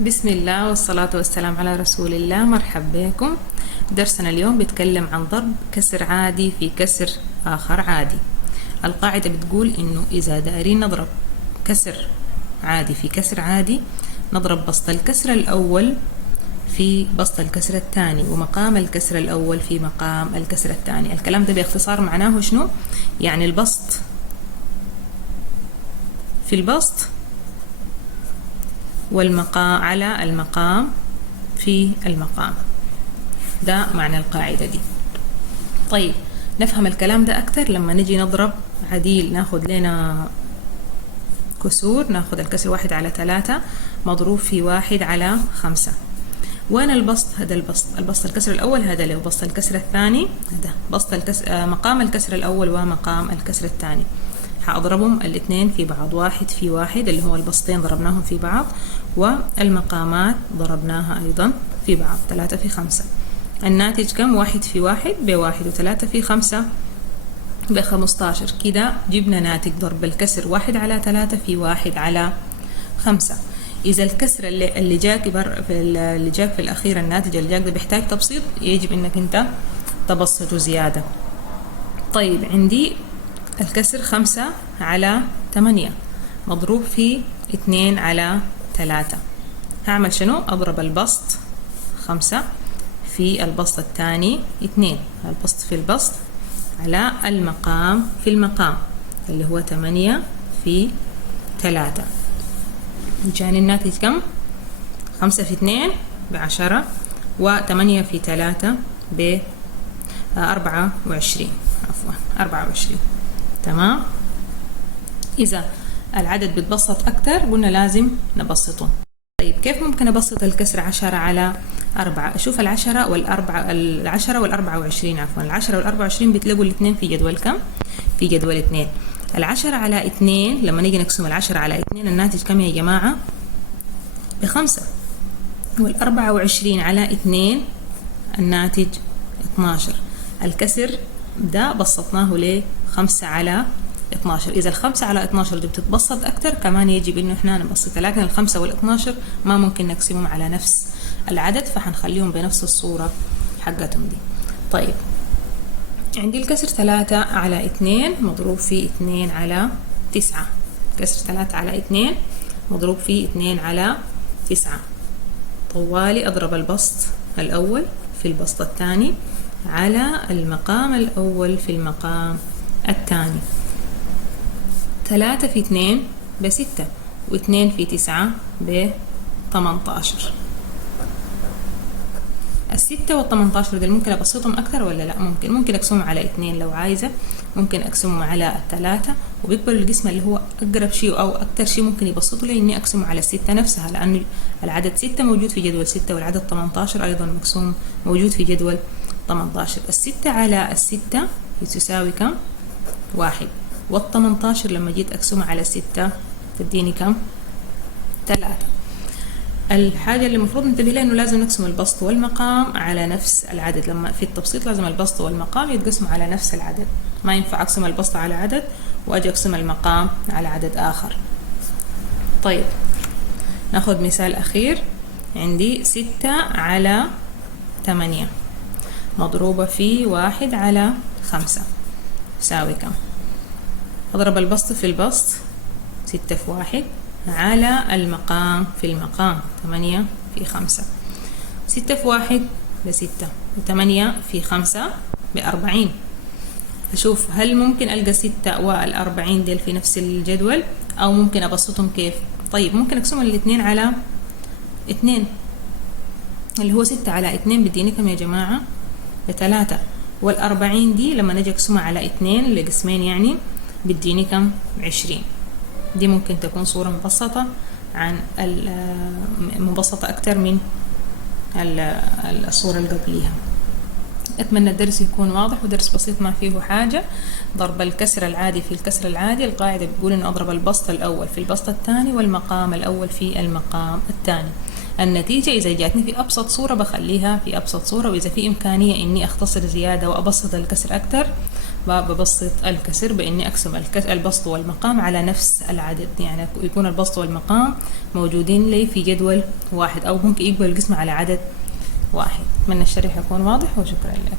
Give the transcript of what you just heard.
بسم الله والصلاة والسلام على رسول الله. مرحبا بكم. درسنا اليوم بيتكلم عن ضرب كسر عادي في كسر آخر عادي. القاعدة بتقول إنه إذا دايرين نضرب كسر عادي في كسر عادي، نضرب بسط الكسر الأول في بسط الكسر الثاني ومقام الكسر الأول في مقام الكسر الثاني. الكلام ده باختصار معناه شنو؟ يعني البسط في البسط والمقام على المقام في المقام. ده معنى القاعدة دي. طيب نفهم الكلام ده أكتر لما نجي نضرب عديل. ناخد لنا كسور، ناخد الكسر 1/3 مضروب في 1/5. وين البسط؟ هذا البسط الكسر الأول، هذا اللي هو بسط الكسر الثاني، هذا بسط الكسر مقام الكسر الأول ومقام الكسر الثاني. هأضربهم الاثنين في بعض، 1 في 1 اللي هو البسطين ضربناهم في بعض، والمقامات ضربناها أيضا في بعض، 3 في 5. الناتج كم؟ 1 في 1 ب1، و3 في 5 ب15. كده جبنا ناتج ضرب الكسر 1/3 في 1/5. إذا الكسر اللي جاك في الأخير، الناتج اللي جاك ده بيحتاج تبسيط، يجب إنك أنت تبسطه زيادة. طيب عندي الكسر 5/8 مضروب في 2/3. هعمل شنو؟ أضرب البسط 5 في البسط الثاني 2، البسط في البسط على المقام في المقام اللي هو 8 في 3. جاني الناتج كم؟ 5 في 2 ب10، و8 في 3 ب24. عفوا 24. تمام. إذا العدد بيتبسط أكتر قلنا لازم نبسطه. طيب كيف ممكن أبسط الكسر 10/4؟ أشوف 10 وال24. عفوا 10 وال24 بتلاقوا الاثنين في جدول كم؟ في جدول 2. 10/2 لما نيجي نقسم 10/2 الناتج كم يا جماعة؟ ب5. وال24/2 الناتج 12. الكسر ده بسطناه ليه 5/12. إذا 5/12 دي بتتبسط أكتر كمان يجب إنه إحنا نبسطها، لكن 5 وال12 ما ممكن نقسمهم على نفس العدد، فحنخليهم بنفس الصورة حقتهم دي. طيب عندي الكسر 3/2 مضروب في 2/9. كسر 3/2 مضروب في 2/9. طوالي أضرب البسط الأول في البسط الثاني على المقام الأول في المقام الثاني. 3 في 2 ب6، و2 في 9 ب18. 6 وال18 دول ممكن أبسطهم أكثر ولا لا؟ ممكن أقسمهم على 2 لو عايزة، ممكن أقسمهم على 3، وبيكبر القسم اللي هو أقرب شيء أو أكثر شيء ممكن يبسطوا لي إني أقسمه على 6 نفسها، لأنه العدد 6 موجود في جدول 6، والعدد 18 أيضا مقسوم موجود في جدول 18. 6 على 6 تساوي كم؟ 1. وال18 لما جيت أقسمها على 6 تديني كم؟ 3. الحاجة اللي المفروض ننتبه لها إنه لازم نقسم البسط والمقام على نفس العدد. لما في التبسيط لازم البسط والمقام يتقسموا على نفس العدد، ما ينفع أقسم البسط على عدد وأجي أقسم المقام على عدد آخر. طيب ناخد مثال أخير. عندي 6/8 مضروبة في 1/5 يساوي كم؟ أضرب البسط في البسط 6 في 1 على المقام في المقام 8 في 5. 6 في 1 ب6، و8 في 5 ب40. أشوف هل ممكن ألقى 6 وال40 ديل في نفس الجدول أو ممكن أبسطهم كيف؟ طيب ممكن أقسمهم الاثنين على 2 اللي هو 6/2 بديني كم يا جماعة؟ ب3. وال40 دي لما نجي أقسمها على 2 اللي قسمين يعني بديني كم؟ 20. دي ممكن تكون صورة مبسطة عن مبسطة أكتر من الصورة اللي قبليها. أتمنى الدرس يكون واضح ودرس بسيط ما فيه حاجة. ضرب الكسر العادي في الكسر العادي، القاعدة بتقول إنه أضرب البسط الأول في البسط الثاني والمقام الأول في المقام الثاني. النتيجة إذا جاتني في أبسط صورة بخليها في أبسط صورة، وإذا في إمكانية إني أختصر زيادة وأبسط الكسر أكتر ببسط الكسر بإني أقسم البسط والمقام على نفس العدد، يعني يكون البسط والمقام موجودين لي في جدول واحد، أو ممكن يقبل القسمة على عدد واحد. أتمنى الشرح يكون واضح، وشكرا لكم.